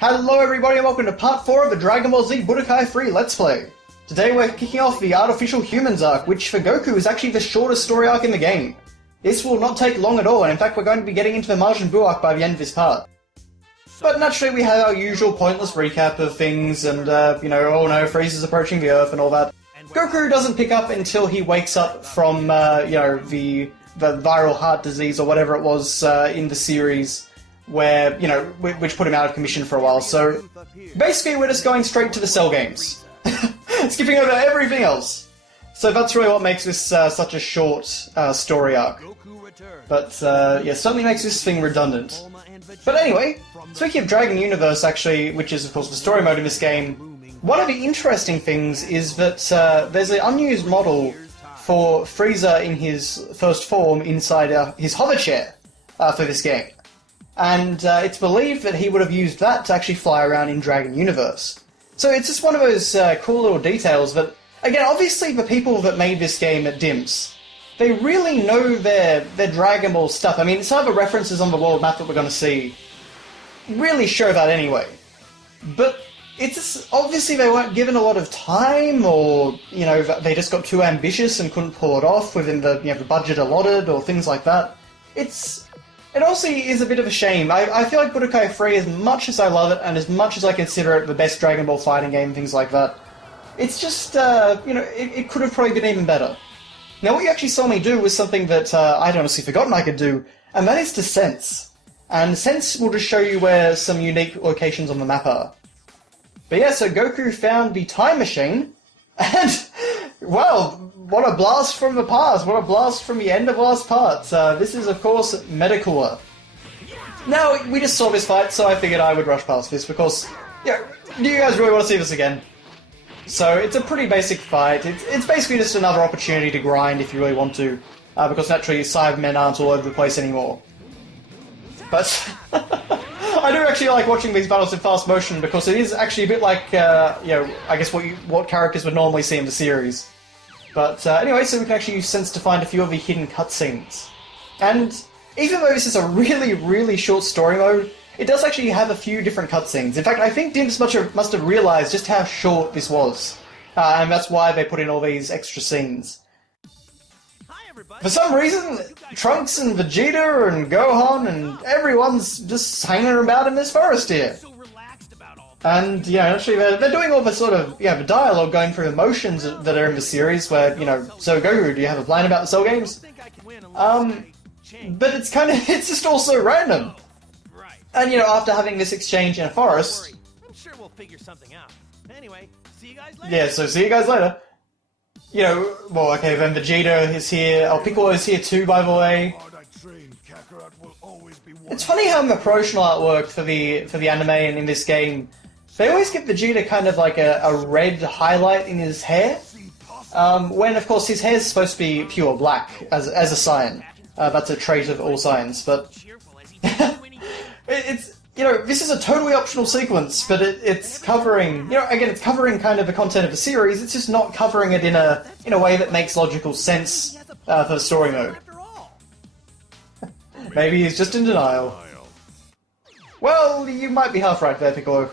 Hello everybody and welcome to part 4 of the Dragon Ball Z Budokai 3 Let's Play. Today we're kicking off the Artifical Humans arc, which for Goku is actually the shortest story arc in the game. This will not take long at all, and in fact we're going to be getting into the Majin Buu arc by the end of this part. But naturally we have our usual pointless recap of things and, oh no, Frieza's approaching the Earth and all that. Goku doesn't pick up until he wakes up from, the viral heart disease or whatever it was in the series. Where, which put him out of commission for a while, so basically we're just going straight to the Cell games. Skipping over everything else. So that's really what makes this such a short story arc. But, certainly makes this thing redundant. But anyway, speaking of Dragon Universe, actually, which is of course the story mode in this game, one of the interesting things is that there's an unused model for Frieza in his first form inside his hover chair for this game. And it's believed that he would have used that to actually fly around in Dragon Universe. So it's just one of those cool little details that, again, obviously the people that made this game at DIMS, they really know their Dragon Ball stuff. I mean, some of the references on the world map that we're going to see really show that anyway. But it's just, obviously they weren't given a lot of time, or, they just got too ambitious and couldn't pull it off within the, the budget allotted, or things like that. It also is a bit of a shame. I feel like Budokai 3, as much as I love it, and as much as I consider it the best Dragon Ball fighting game, things like that, it's just, it could have probably been even better. Now, what you actually saw me do was something that I'd honestly forgotten I could do, and that is to sense. And sense will just show you where some unique locations on the map are. But yeah, so Goku found the time machine, and, well, what a blast from the past, what a blast from the end of last part. This is, of course, Metacooler. Now, we just saw this fight, so I figured I would rush past this, because, do you guys really want to see this again? So, it's a pretty basic fight. It's basically just another opportunity to grind if you really want to, because naturally Cybermen aren't all over the place anymore. But I do actually like watching these battles in fast motion, because it is actually a bit like, I guess what characters would normally see in the series. But anyway, so we can actually use Sense to find a few of the hidden cutscenes. And even though this is a really, really short story mode, it does actually have a few different cutscenes. In fact, I think DIMS must have realised just how short this was. And that's why they put in all these extra scenes. For some reason, Trunks and Vegeta and Gohan and everyone's just hanging about in this forest here. And, actually they're doing all the sort of, the dialogue going through emotions that are in the series where, so Goku, do you have a plan about the Cell games? But it's it's just all so random. And, after having this exchange in a forest... I'm sure we'll figure something out. Anyway, see you guys later. Yeah, so see you guys later. Well, okay, then Vegeta is here. El Piccolo is here too, by the way. It's funny how the promotional artwork for the anime and in this game, they always give Vegeta kind of like a red highlight in his hair, when of course his hair is supposed to be pure black as a Saiyan. That's a trait of all Saiyans, but this is a totally optional sequence, but it's covering, again, it's covering kind of the content of the series. It's just not covering it in a way that makes logical sense for the story mode. Maybe he's just in denial. Well, you might be half right there, Piccolo.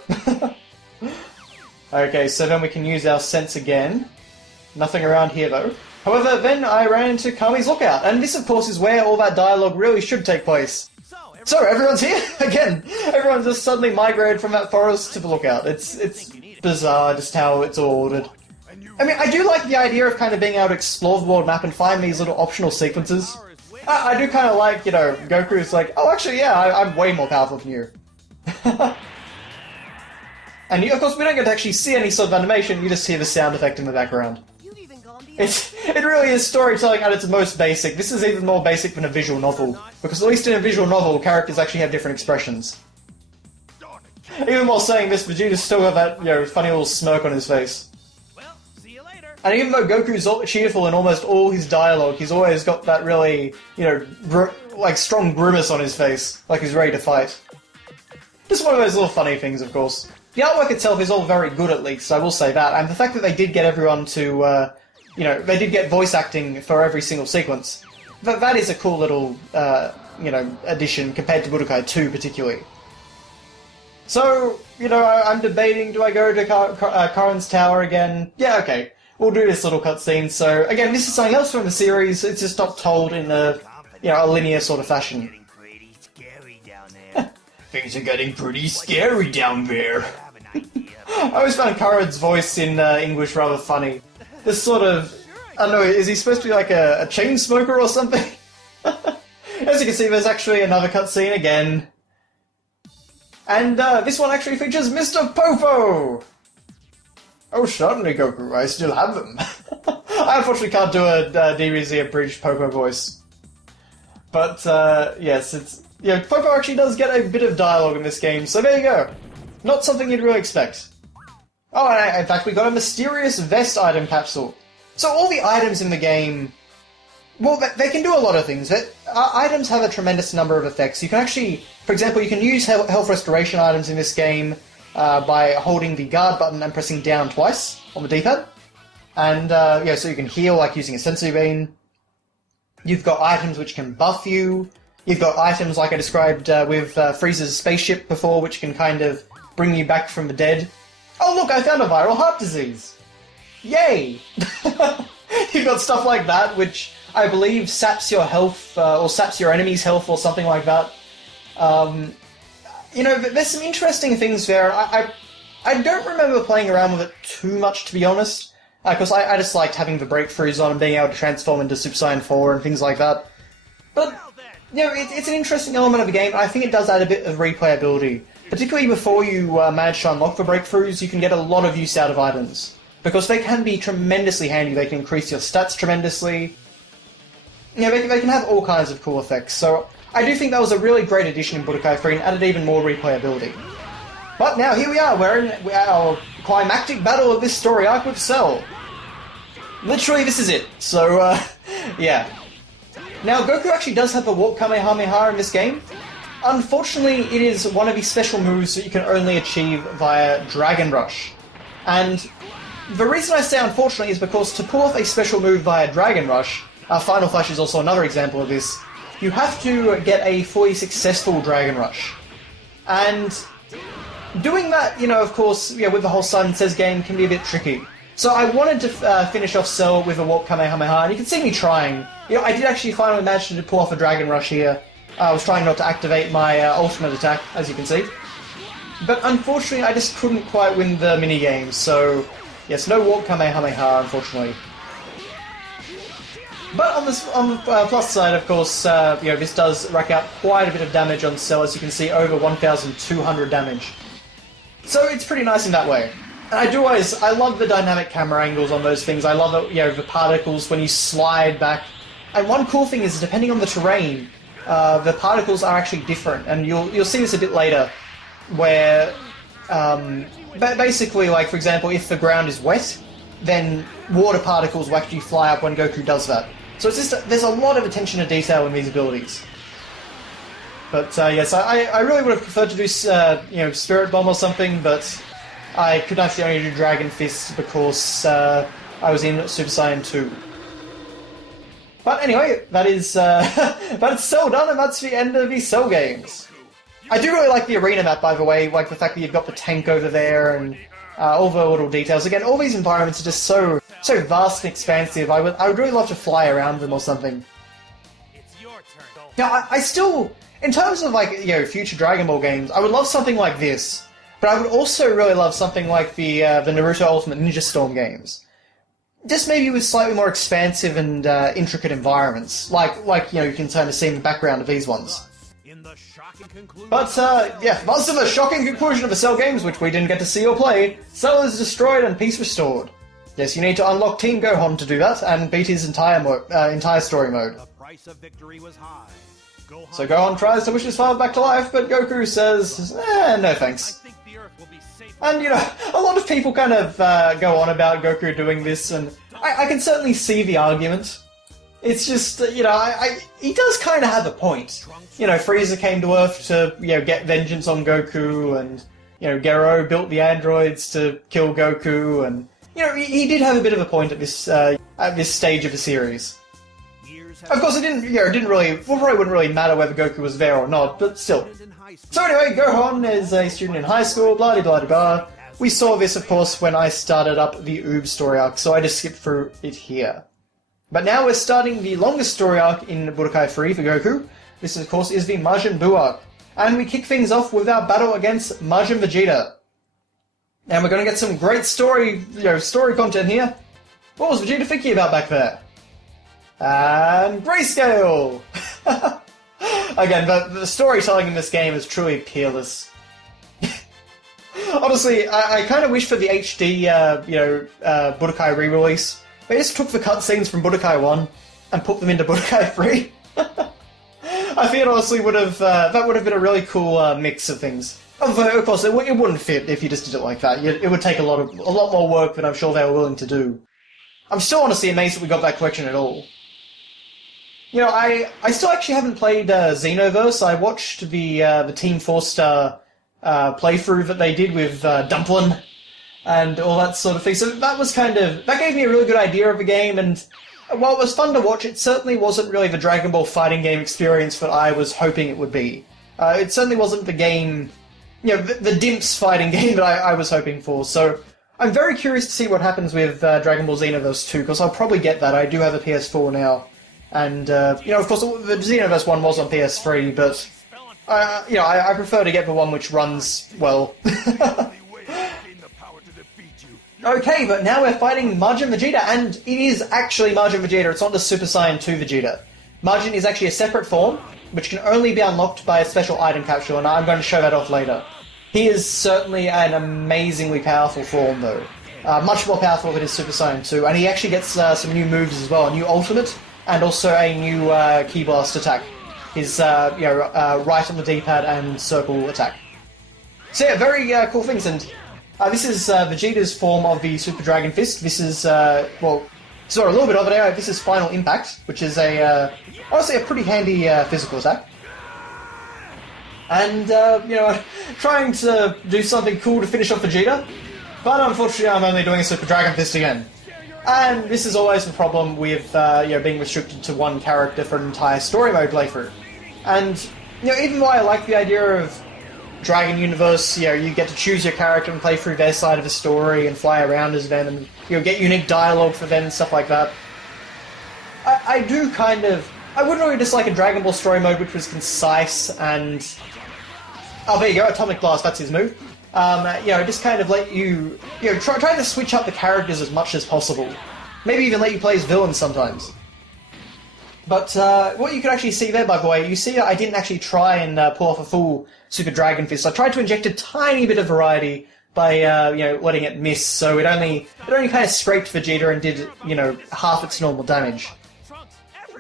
Okay, so then we can use our sense again. Nothing around here, though. However, then I ran into Kami's Lookout, and this, of course, is where all that dialogue really should take place. So, everyone's here? Again, everyone's just suddenly migrated from that forest to the Lookout. It's bizarre just how it's all ordered. I mean, I do like the idea of kind of being able to explore the world map and find these little optional sequences. I do kind of like, Goku's like, oh, actually, yeah, I'm way more powerful than you. And of course, we don't get to actually see any sort of animation, you just hear the sound effect in the background. It really is storytelling at its most basic. This is even more basic than a visual novel, because at least in a visual novel, characters actually have different expressions. Even while saying this, Vegeta still got that, funny little smirk on his face. And even though Goku's cheerful in almost all his dialogue, he's always got that really, strong grimace on his face, like he's ready to fight. Just one of those little funny things, of course. The artwork itself is all very good, at least, I will say that, and the fact that they did get everyone to, they did get voice acting for every single sequence, that is a cool little, addition compared to Budokai 2, particularly. So, you know, I'm debating, do I go to Karin's Tower again? Yeah, okay. We'll do this little cutscene. So, again, this is something else from the series. It's just not told in a, you know, a linear sort of fashion. Things are getting pretty scary down there. I always found Karin's voice in English rather funny. This sort of, I don't know, is he supposed to be like a chain smoker or something? As you can see, there's actually another cutscene again. And this one actually features Mr. Popo! Oh, certainly, Goku, I still have them. I unfortunately can't do a DBZ abridged Popo voice. But, yes, it's... Yeah, Popo actually does get a bit of dialogue in this game, so there you go. Not something you'd really expect. Oh, and in fact, we got a mysterious vest item capsule. So all the items in the game... Well, they can do a lot of things. Items have a tremendous number of effects. You can actually, for example, you can use health restoration items in this game by holding the guard button and pressing down twice on the D-pad. And, yeah, so you can heal, like using a sensory beam. You've got items which can buff you. You've got items, like I described with Frieza's spaceship before, which can kind of bring you back from the dead. Oh, look, I found a viral heart disease! Yay! You've got stuff like that, which I believe saps your health, or saps your enemy's health, or something like that. You know, there's some interesting things there. I don't remember playing around with it too much, to be honest, because I just liked having the breakthroughs on and being able to transform into Super Saiyan 4 and things like that. But, you know, it's an interesting element of the game, and I think it does add a bit of replayability. Particularly before you manage to unlock the breakthroughs, you can get a lot of use out of items. Because they can be tremendously handy, they can increase your stats tremendously. You know, they can have all kinds of cool effects, so I do think that was a really great addition in Budokai 3 and added even more replayability. But now here we are, we're in our climactic battle of this story arc with Cell. Literally, this is it, so, yeah. Now, Goku actually does have a Warp Kamehameha in this game. Unfortunately, it is one of the special moves that you can only achieve via Dragon Rush. And the reason I say unfortunately is because to pull off a special move via Dragon Rush, Final Flash is also another example of this, you have to get a fully successful Dragon Rush. And doing that, you know, of course, yeah, with the whole Sun Says game can be a bit tricky. So I wanted to finish off Cell with a Warp Kamehameha, and you can see me trying. You know, I did actually finally manage to pull off a Dragon Rush here. I was trying not to activate my ultimate attack, as you can see. But unfortunately, I just couldn't quite win the minigame, so yes, no Warp Kamehameha, unfortunately. But on the plus side, of course, you know, this does rack out quite a bit of damage on Cell, as you can see, over 1,200 damage. So it's pretty nice in that way. And I love the dynamic camera angles on those things. I love it, you know, the particles when you slide back. And one cool thing is, depending on the terrain, the particles are actually different, and you'll see this a bit later, where basically, like for example, if the ground is wet, then water particles will actually fly up when Goku does that. So it's just there's a lot of attention to detail in these abilities. But yes, I really would have preferred to do you know, Spirit Bomb or something, but I could actually only do Dragon Fist because I was in Super Saiyan 2. But anyway, that is but it's Cell done, and that's the end of the Cell games. I do really like the arena map, by the way, like the fact that you've got the tank over there and all the little details. Again, all these environments are just so vast and expansive. I would really love to fly around them or something. It's your turn. Now, I still, in terms of like, you know, future Dragon Ball games, I would love something like this. But I would also really love something like the Naruto Ultimate Ninja Storm games. Just maybe with slightly more expansive and intricate environments, like you know, you can kind of see in the background of these ones. But yeah, that's the shocking conclusion of the Cell games, which we didn't get to see or play. Cell is destroyed and peace restored. Yes, you need to unlock Team Gohan to do that and beat his entire story mode. The price of victory was high. So Gohan tries to wish his father back to life, but Goku says, no thanks. And, you know, a lot of people kind of go on about Goku doing this, and I can certainly see the argument. It's just, you know, he does kind of have a point. You know, Frieza came to Earth to, you know, get vengeance on Goku, and, you know, Gero built the androids to kill Goku, and, you know, he did have a bit of a point at this stage of the series. Of course, it didn't really, well, probably wouldn't really matter whether Goku was there or not, but still. So anyway, Gohan is a student in high school, blah blah blah blah. We saw this, of course, when I started up the Oob story arc, so I just skipped through it here. But now we're starting the longest story arc in Budokai 3 for Goku. This, of course, is the Majin Buu arc. And we kick things off with our battle against Majin Vegeta. And we're going to get some great story content here. What was Vegeta thinking about back there? And grayscale! Again, the storytelling in this game is truly peerless. Honestly, I kind of wish for the HD, Budokai re-release. They just took the cutscenes from Budokai 1 and put them into Budokai 3. I think it honestly would have been a really cool mix of things. Of course, it wouldn't fit if you just did it like that. It would take a lot more work than I'm sure they were willing to do. I'm still honestly amazed that we got that collection at all. You know, I still actually haven't played Xenoverse. I watched the Team 4-Star playthrough that they did with Dumplin and all that sort of thing. So that gave me a really good idea of the game, and while it was fun to watch, it certainly wasn't really the Dragon Ball fighting game experience that I was hoping it would be. It certainly wasn't the game, the Dimps fighting game that I was hoping for. So I'm very curious to see what happens with Dragon Ball Xenoverse 2, because I'll probably get that. I do have a PS4 now. And, of course, the Xenoverse 1 was on PS3, but, I prefer to get the one which runs well. Okay, but now we're fighting Majin Vegeta, and it is actually Majin Vegeta, it's not the Super Saiyan 2 Vegeta. Majin is actually a separate form, which can only be unlocked by a special item capsule, and I'm going to show that off later. He is certainly an amazingly powerful form, though. Much more powerful than his Super Saiyan 2, and he actually gets some new moves as well, a new ultimate, and also a new Ki Blast attack. His, right on the D-pad and circle attack. So yeah, very cool things, and this is Vegeta's form of the Super Dragon Fist. This is, saw a little bit of it anyway. This is Final Impact, which is honestly a pretty handy physical attack. And, trying to do something cool to finish off Vegeta, but unfortunately I'm only doing a Super Dragon Fist again. And this is always the problem with, being restricted to one character for an entire story mode playthrough. And, even though I like the idea of Dragon Universe, you get to choose your character and play through their side of the story and fly around as them and, get unique dialogue for them and stuff like that. I wouldn't really dislike a Dragon Ball story mode which was concise and... Oh, there you go, Atomic Blast, that's his move. Just kind of let you, try to switch up the characters as much as possible. Maybe even let you play as villains sometimes. But what you can actually see there, by the way, you see I didn't actually try and pull off a full Super Dragon Fist. I tried to inject a tiny bit of variety by, letting it miss, so it only kind of scraped Vegeta and did, half its normal damage.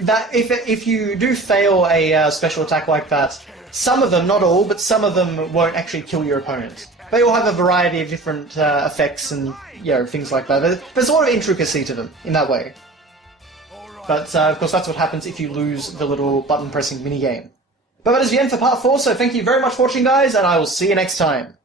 That if you do fail a special attack like that, some of them, not all, but some of them won't actually kill your opponent. They all have a variety of different effects and, things like that. There's a lot of intricacy to them in that way. But, of course, that's what happens if you lose the little button-pressing minigame. But that is the end for Part 4, so thank you very much for watching, guys, and I will see you next time.